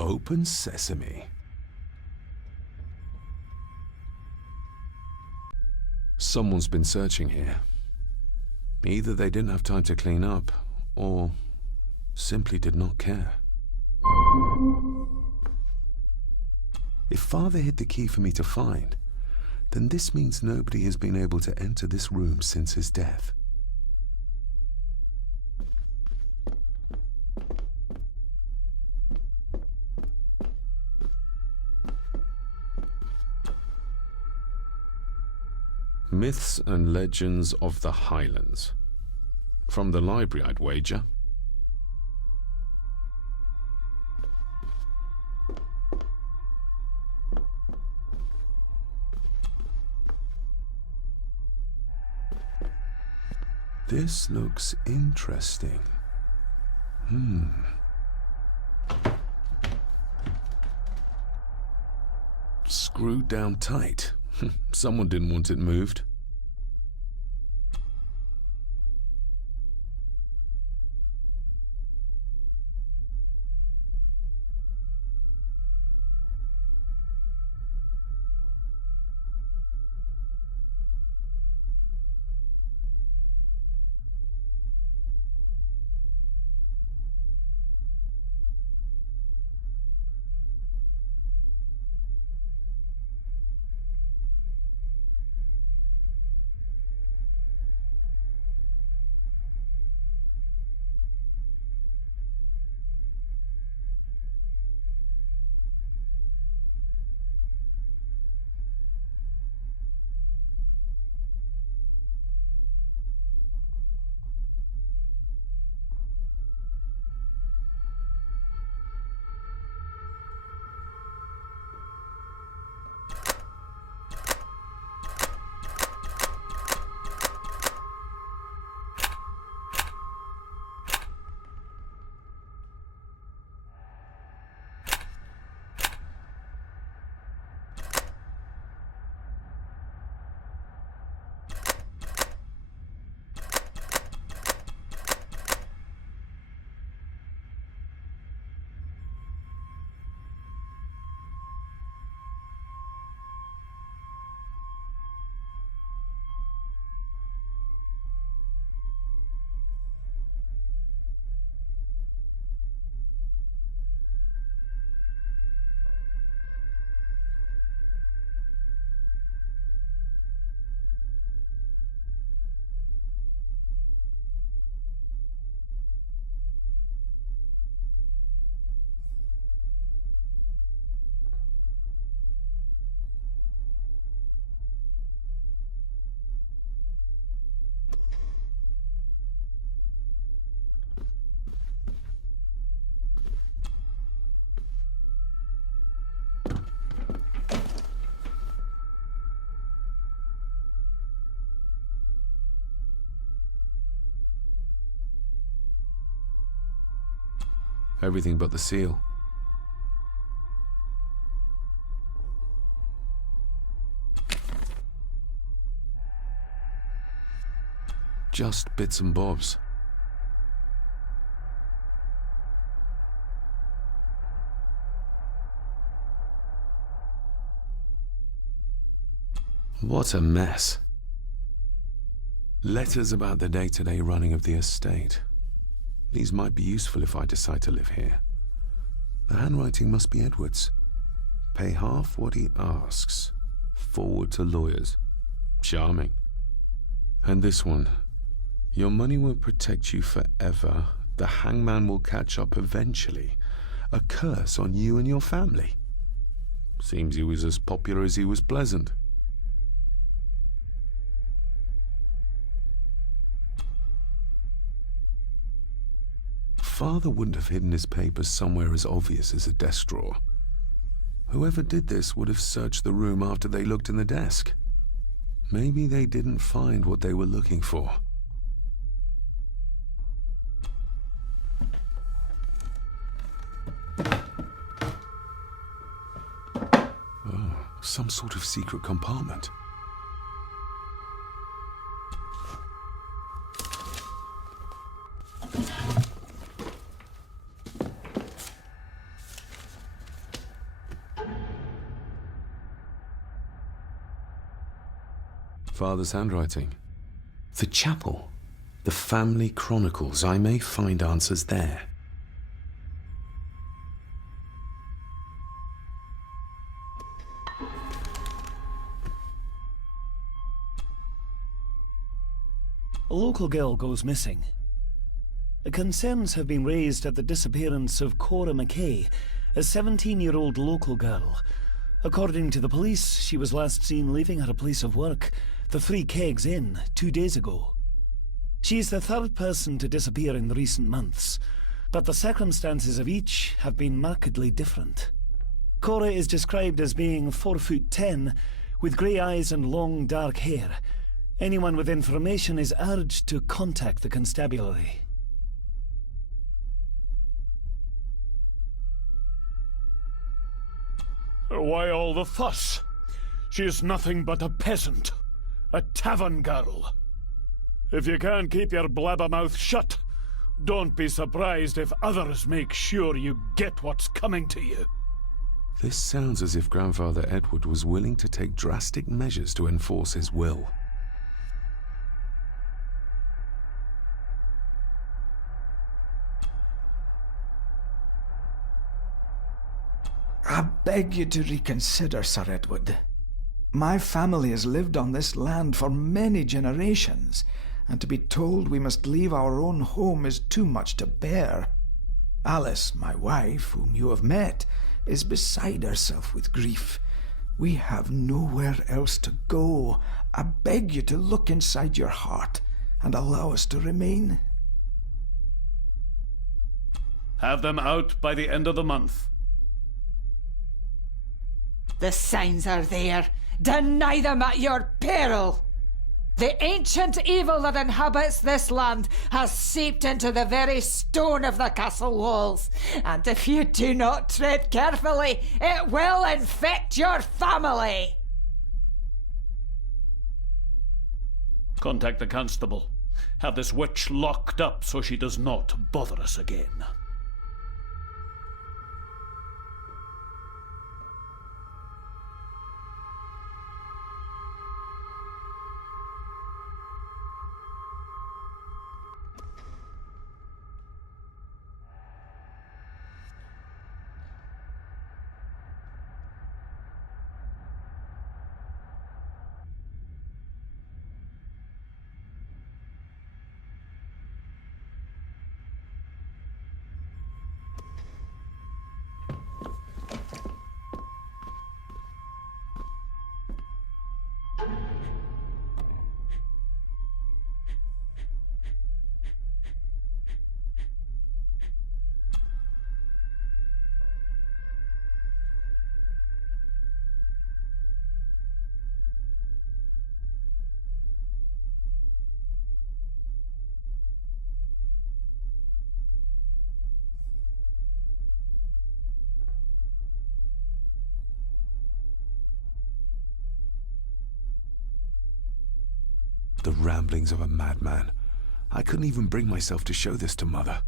Open sesame. Someone's been searching here. Either they didn't have time to clean up, or simply did not care. If Father hid the key for me to find, then this means nobody has been able to enter this room since his death. Myths and Legends of the Highlands. From the library, I'd wager. This looks interesting. Screwed down tight. Someone didn't want it moved. Everything but the seal. Just bits and bobs. What a mess. Letters about the day-to-day running of the estate. These might be useful if I decide to live here. The handwriting must be Edward's. Pay half what he asks. Forward to lawyers. Charming. And this one. Your money will protect you forever. The hangman will catch up eventually. A curse on you and your family. Seems he was as popular as he was pleasant. Father wouldn't have hidden his papers somewhere as obvious as a desk drawer. Whoever did this would have searched the room after they looked in the desk. Maybe they didn't find what they were looking for. Oh, some sort of secret compartment. Father's handwriting. The chapel. The family chronicles. I may find answers there. A local girl goes missing. Concerns have been raised at the disappearance of Cora McKay, a 17-year-old local girl. According to the police, she was last seen leaving her place of work, the Three Kegs Inn, 2 days ago. She is the third person to disappear in recent months, but the circumstances of each have been markedly different. Cora is described as being 4'10", with grey eyes and long dark hair. Anyone with information is urged to contact the constabulary. Why all the fuss? She is nothing but a peasant. A tavern girl. If you can't keep your blabbermouth shut, don't be surprised if others make sure you get what's coming to you. This sounds as if Grandfather Edward was willing to take drastic measures to enforce his will. I beg you to reconsider, Sir Edward. My family has lived on this land for many generations, and to be told we must leave our own home is too much to bear. Alice, my wife, whom you have met, is beside herself with grief. We have nowhere else to go. I beg you to look inside your heart and allow us to remain. Have them out by the end of the month. The signs are there. Deny them at your peril. The ancient evil that inhabits this land has seeped into the very stone of the castle walls, and if you do not tread carefully, it will infect your family. Contact the constable. Have this witch locked up so she does not bother us again. The ramblings of a madman. I couldn't even bring myself to show this to Mother.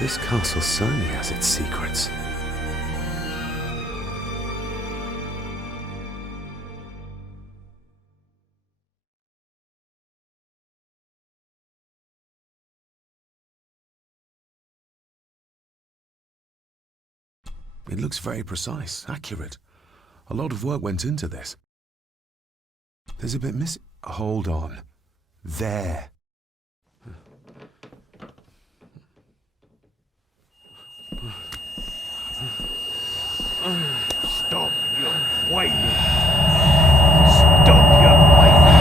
This castle certainly has its secrets. It looks very precise, accurate. A lot of work went into this. There's a bit missing. Hold on. There. Stop your whining! Stop your whining!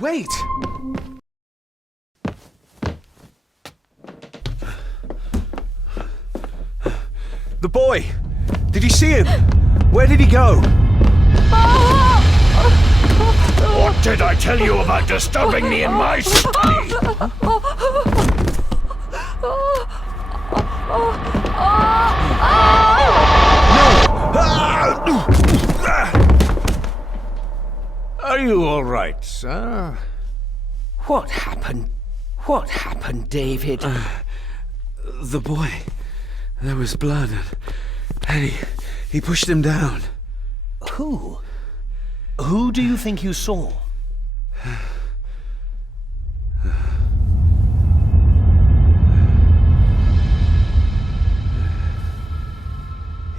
Wait! The boy! Did you see him? Where did he go? What did I tell you about disturbing me in my study? Are you all right, sir? What happened? What happened, David? The boy. There was blood and he pushed him down. Who? Who do you think you saw?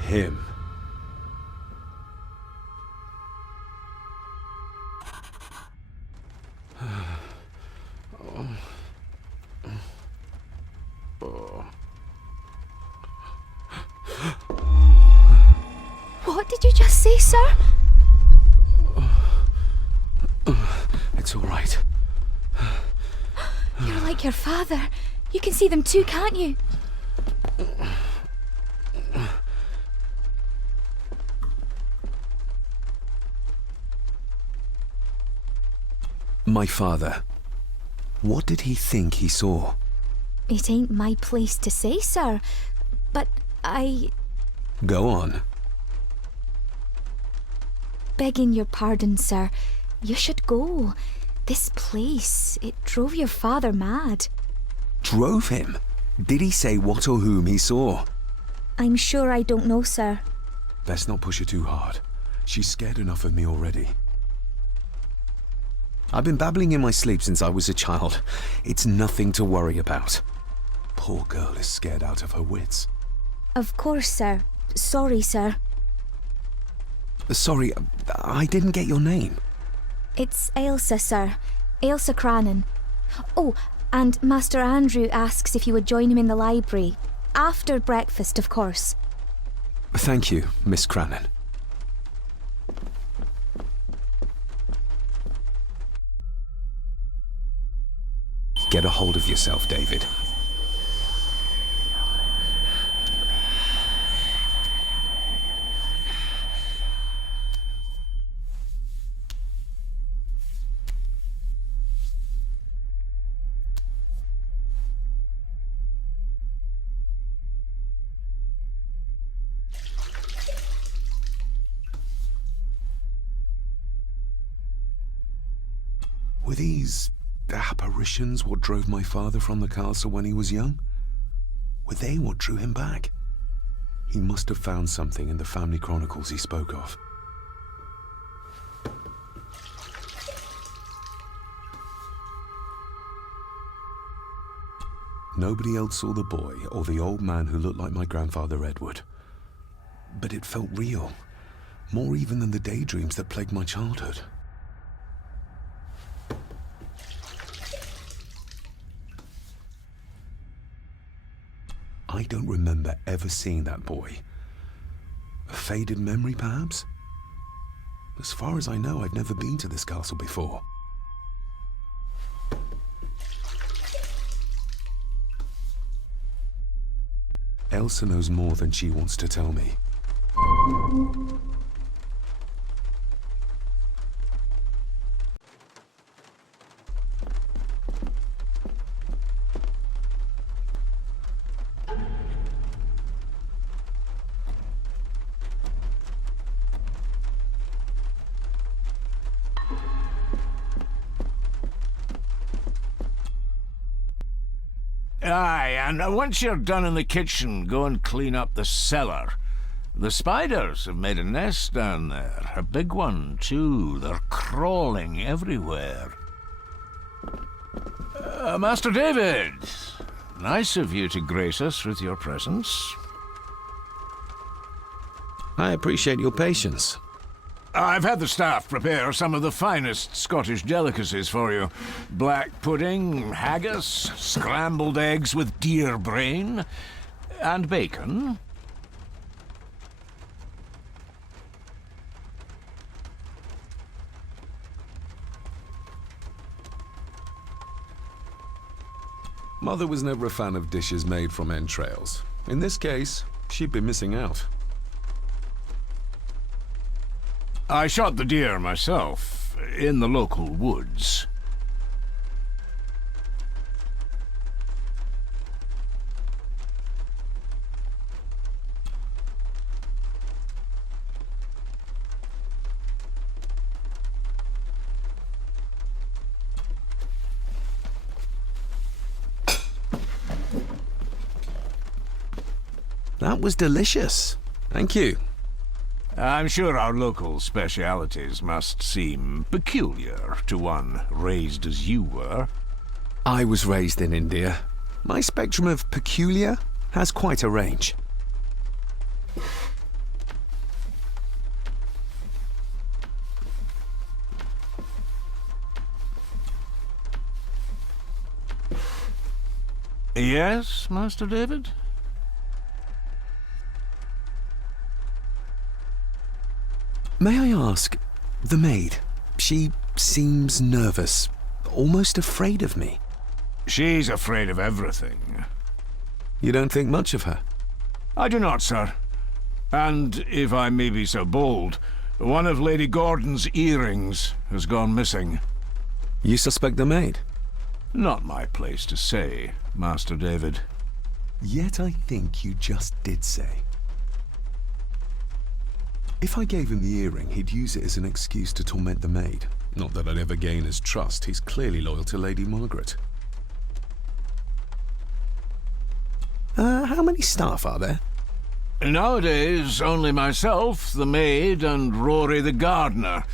Him. What did you just say, sir? It's all right. You're like your father. You can see them too, can't you? My father. What did he think he saw? It ain't my place to say, sir. But Go on. begging your pardon, sir, you should go. This place, it drove your father mad. Drove him? Did he say what or whom he saw? I'm sure I don't know, sir. Best not push her too hard. She's scared enough of me already. I've been babbling in my sleep since I was a child. It's nothing to worry about. Poor girl is scared out of her wits. Of course, sir. Sorry, sir. Sorry, I didn't get your name. It's Ailsa, sir. Ailsa Crannan. Oh, and Master Andrew asks if you would join him in the library. After breakfast, of course. Thank you, Miss Crannan. Get a hold of yourself, David. Were these apparitions what drove my father from the castle when he was young? Were they what drew him back? He must have found something in the family chronicles he spoke of. Nobody else saw the boy or the old man who looked like my grandfather Edward. But it felt real, more even than the daydreams that plagued my childhood. I don't remember ever seeing that boy. A faded memory, perhaps? As far as I know, I've never been to this castle before. Elsa knows more than she wants to tell me. Aye, and once you're done in the kitchen, go and clean up the cellar. The spiders have made a nest down there. A big one, too. They're crawling everywhere. Master David, nice of you to grace us with your presence. I appreciate your patience. I've had the staff prepare some of the finest Scottish delicacies for you. Black pudding, haggis, scrambled eggs with deer brain, and bacon. Mother was never a fan of dishes made from entrails. In this case, she'd be missing out. I shot the deer myself, in the local woods. That was delicious. Thank you. I'm sure our local specialities must seem peculiar to one raised as you were. I was raised in India. My spectrum of peculiar has quite a range. Yes, Master David? May I ask, the maid, she seems nervous, almost afraid of me. She's afraid of everything. You don't think much of her? I do not, sir. And, if I may be so bold, one of Lady Gordon's earrings has gone missing. You suspect the maid? Not my place to say, Master David. Yet I think you just did say. If I gave him the earring, he'd use it as an excuse to torment the maid. Not that I'd ever gain his trust. He's clearly loyal to Lady Margaret. How many staff are there? Nowadays, only myself, the maid, and Rory the gardener.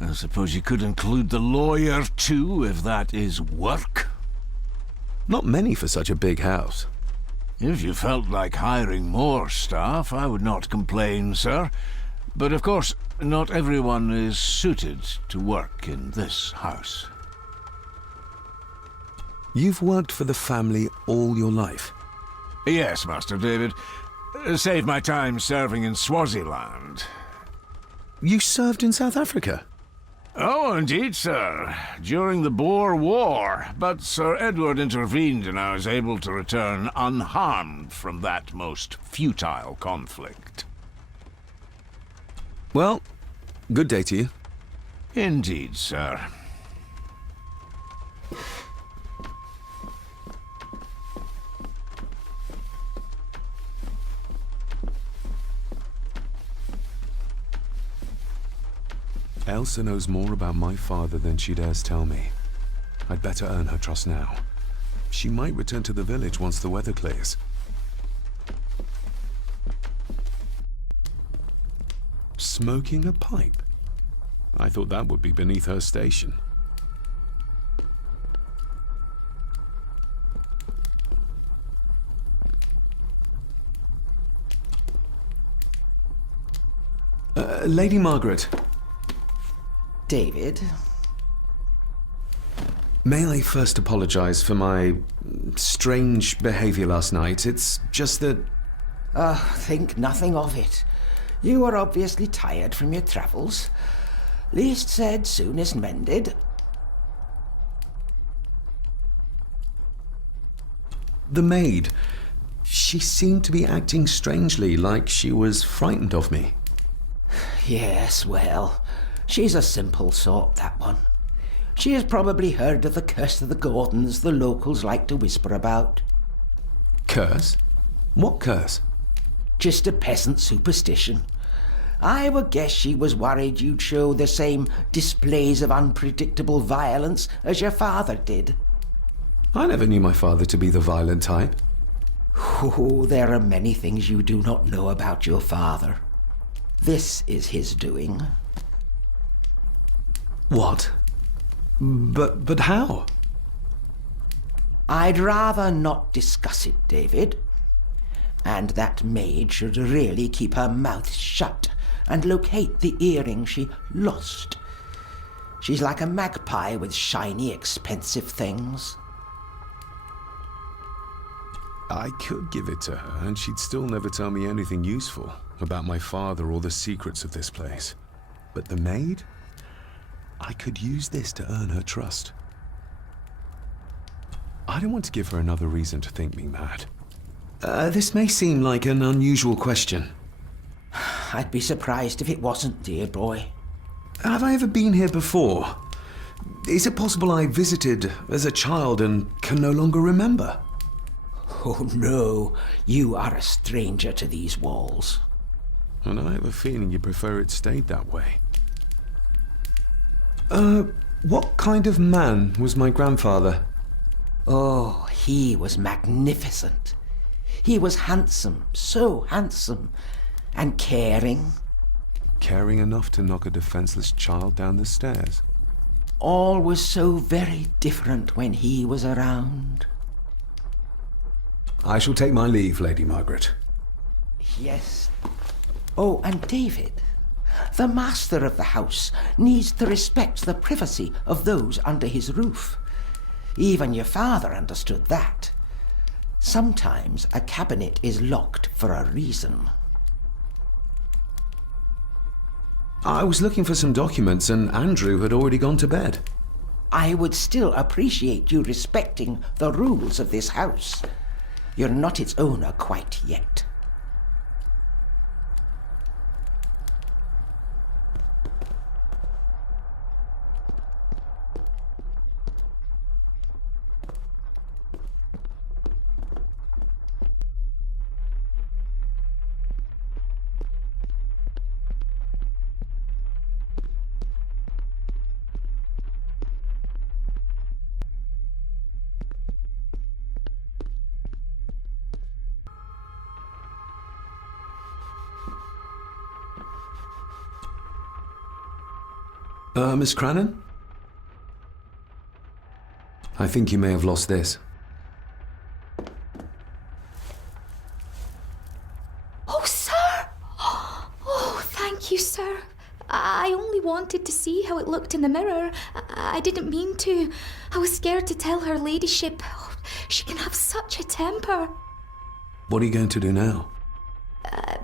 I suppose you could include the lawyer, too, if that is work. Not many for such a big house. If you felt like hiring more staff, I would not complain, sir. But of course, not everyone is suited to work in this house. You've worked for the family all your life? Yes, Master David. Save my time serving in Swaziland. You served in South Africa? Oh, indeed, sir. During the Boer War. But Sir Edward intervened and I was able to return unharmed from that most futile conflict. Well, good day to you. Indeed, sir. Elsa knows more about my father than she dares tell me. I'd better earn her trust now. She might return to the village once the weather clears. Smoking a pipe? I thought that would be beneath her station. Lady Margaret. David? May I first apologize for my strange behavior last night? It's just that... Think nothing of it. You are obviously tired from your travels. Least said, soonest mended. The maid, She seemed to be acting strangely, like she was frightened of me. Yes, well, she's a simple sort, that one. She has probably heard of the curse of the Gordons the locals like to whisper about. Curse? What curse? Just a peasant superstition. I would guess she was worried you'd show the same displays of unpredictable violence as your father did. I never knew my father to be the violent type. Oh, there are many things you do not know about your father. This is his doing. What? But how? I'd rather not discuss it, David. And that maid should really keep her mouth shut and locate the earring she lost. She's like a magpie with shiny, expensive things. I could give it to her, and she'd still never tell me anything useful about my father or the secrets of this place. But the maid? I could use this to earn her trust. I don't want to give her another reason to think me mad. This may seem like an unusual question. I'd be surprised if it wasn't, dear boy. Have I ever been here before? Is it possible I visited as a child and can no longer remember? Oh no, you are a stranger to these walls. And I have a feeling you prefer it stayed that way. What kind of man was my grandfather? Oh, he was magnificent. He was handsome, so handsome, and caring. Caring enough to knock a defenseless child down the stairs. All was so very different when he was around. I shall take my leave, Lady Margaret. Yes. Oh, and David, the master of the house needs to respect the privacy of those under his roof. Even your father understood that. Sometimes a cabinet is locked for a reason. I was looking for some documents and Andrew had already gone to bed. I would still appreciate you respecting the rules of this house. You're not its owner quite yet. Miss Crannan? I think you may have lost this. Oh, sir! Oh, thank you, sir. I only wanted to see how it looked in the mirror. I didn't mean to. I was scared to tell her ladyship. Oh, she can have such a temper. What are you going to do now?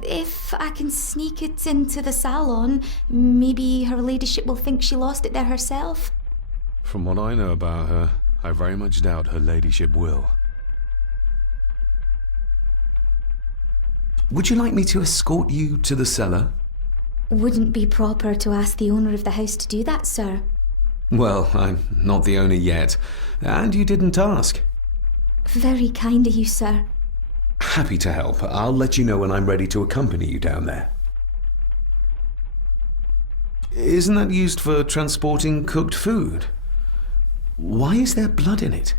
If I can sneak it into the salon, maybe her ladyship will think she lost it there herself. From what I know about her, I very much doubt her ladyship will. Would you like me to escort you to the cellar? Wouldn't be proper to ask the owner of the house to do that, sir. Well, I'm not the owner yet, and you didn't ask. Very kind of you, sir. Happy to help. I'll let you know when I'm ready to accompany you down there. Isn't that used for transporting cooked food? Why is there blood in it?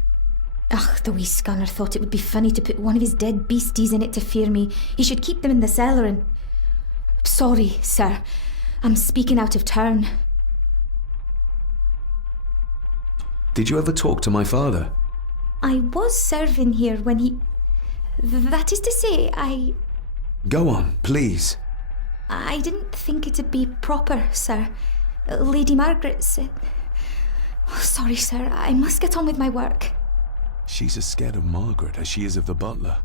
Ugh, the wee scunner thought it would be funny to put one of his dead beasties in it to fear me. He should keep them in the cellar and... Sorry, sir. I'm speaking out of turn. Did you ever talk to my father? I was serving here when he... That is to say, Go on, please. I didn't think it'd be proper, sir. Lady Margaret said... Oh, sorry, sir. I must get on with my work. She's as scared of Margaret as she is of the butler.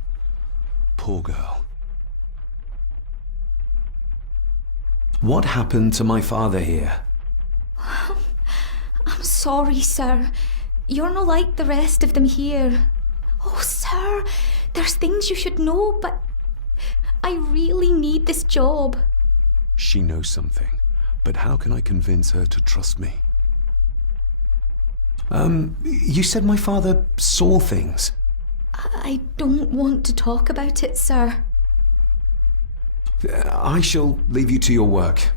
Poor girl. What happened to my father here? I'm sorry, sir. You're no like the rest of them here. Oh, sir, There's things you should know, but I really need this job. She knows something, but how can I convince her to trust me? You said my father saw things. I don't want to talk about it, sir. I shall leave you to your work.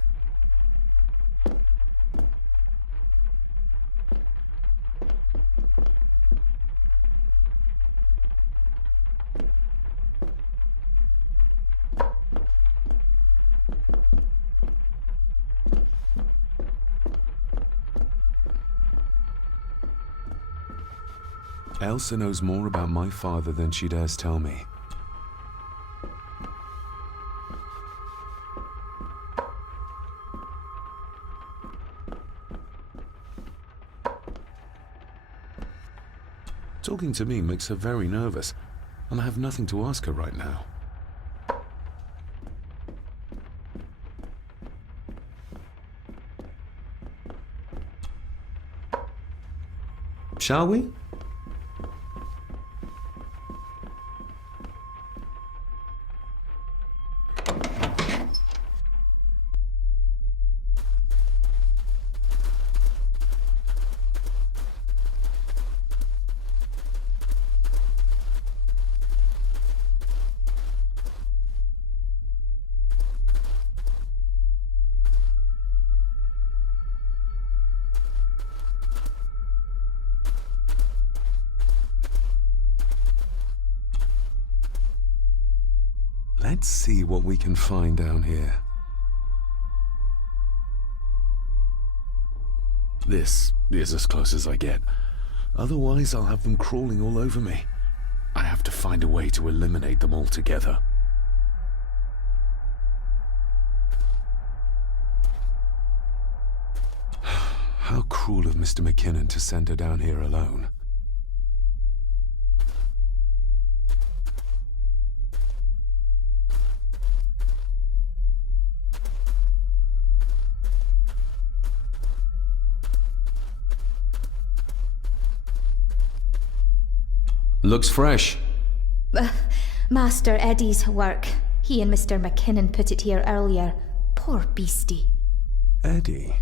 Elsa knows more about my father than she dares tell me. Talking to me makes her very nervous, and I have nothing to ask her right now. Shall we? Let's see what we can find down here. This is as close as I get. Otherwise, I'll have them crawling all over me. I have to find a way to eliminate them altogether. How cruel of Mr. McKinnon to send her down here alone. Looks fresh. Master Eddie's work. He and Mr. McKinnon put it here earlier. Poor beastie. Eddie?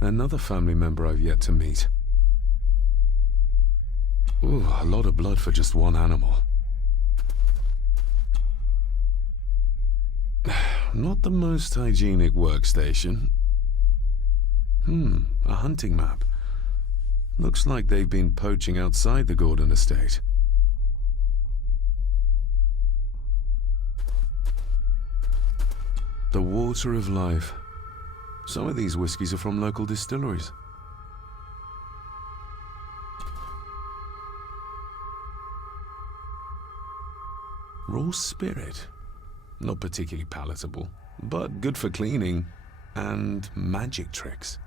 Another family member I've yet to meet. Ooh, a lot of blood for just one animal. Not the most hygienic workstation. A hunting map. Looks like they've been poaching outside the Gordon estate. The water of life. Some of these whiskies are from local distilleries. Raw spirit. Not particularly palatable, but good for cleaning and magic tricks.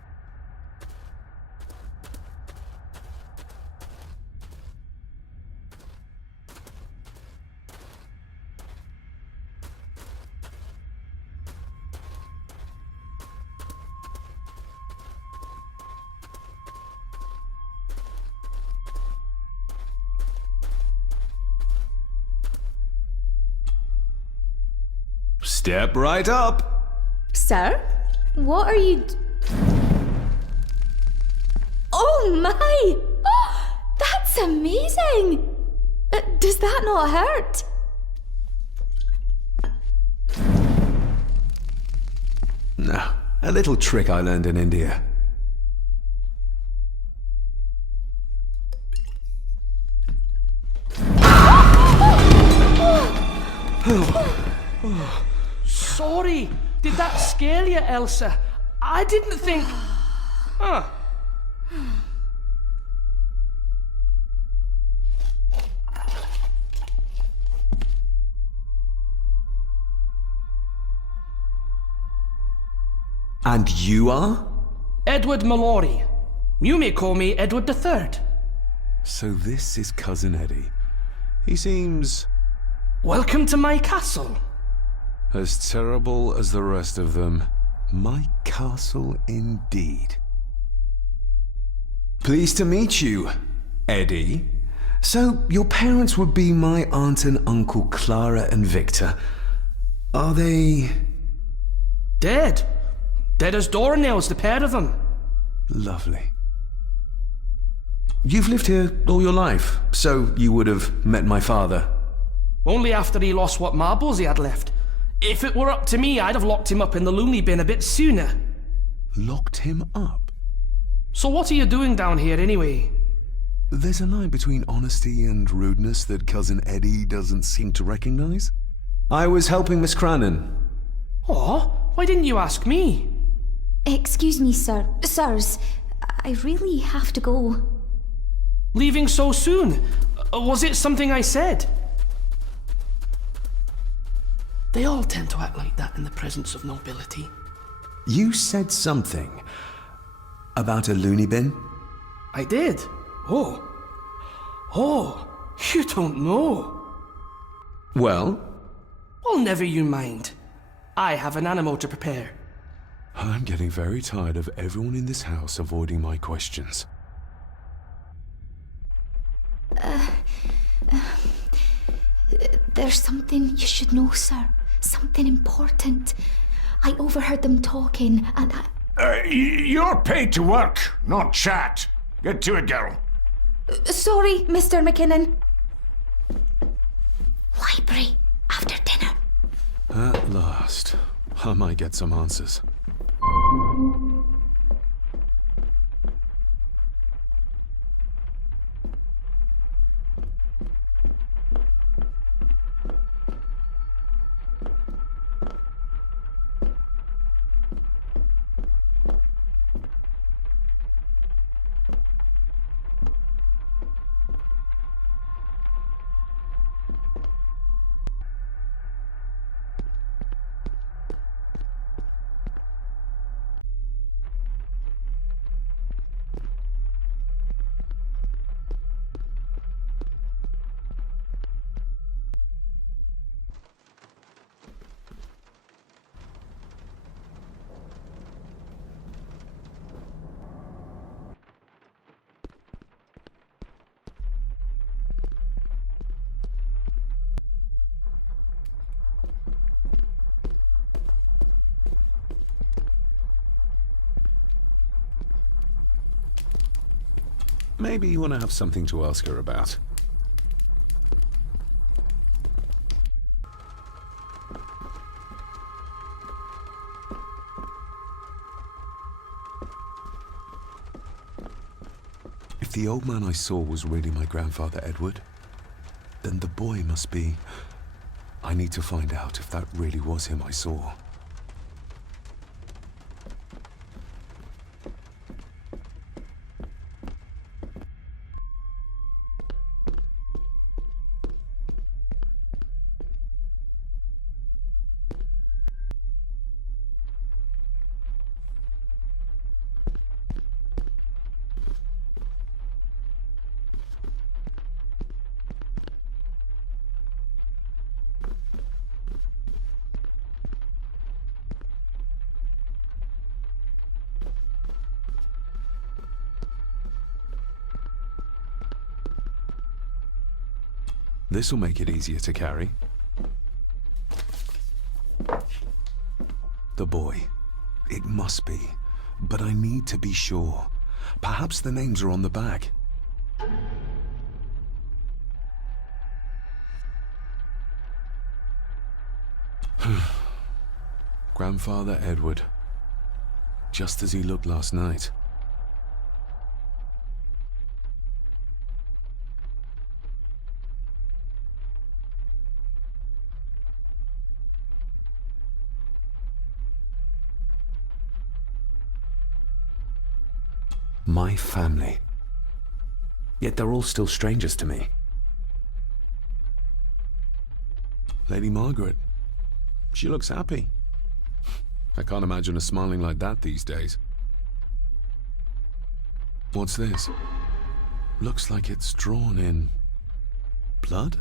Step right up. Sir? What are you Oh my! Oh, that's amazing! Does that not hurt? No, a little trick I learned in India. Sorry, did that scare you, Elsa? I didn't think... And you are? Edward Mallory. You may call me Edward III. So this is Cousin Eddie. He seems... Welcome to my castle. as terrible as the rest of them. My castle indeed. Pleased to meet you, Eddie. So, your parents would be my aunt and uncle Clara and Victor. Are they... Dead. Dead as doornails, the pair of them. Lovely. You've lived here all your life, so you would have met my father. Only after he lost what marbles he had left. If it were up to me, I'd have locked him up in the loony bin a bit sooner. Locked him up? So what are you doing down here anyway? There's a line between honesty and rudeness that Cousin Eddie doesn't seem to recognize. I was helping Miss Crannan. Oh, why didn't you ask me? Excuse me, sirs. I really have to go. Leaving so soon? Was it something I said? They all tend to act like that in the presence of nobility. You said something about a loony bin? I did. Oh, you don't know. Well? Well, never you mind. I have an animal to prepare. I'm getting very tired of everyone in this house avoiding my questions. There's something you should know, sir. Something important. I overheard them talking, and You're paid to work, not chat. Get to it, girl. Sorry, Mr. McKinnon. Library, after dinner. At last. I might get some answers. Maybe you want to have something to ask her about. If the old man I saw was really my grandfather Edward, then the boy must be... I need to find out if that really was him I saw. This'll make it easier to carry. The boy. It must be. But I need to be sure. Perhaps the names are on the back. Grandfather Edward. Just as he looked last night. My family. Yet they're all still strangers to me. Lady Margaret. She looks happy. I can't imagine her smiling like that these days. What's this? Looks like it's drawn in... blood?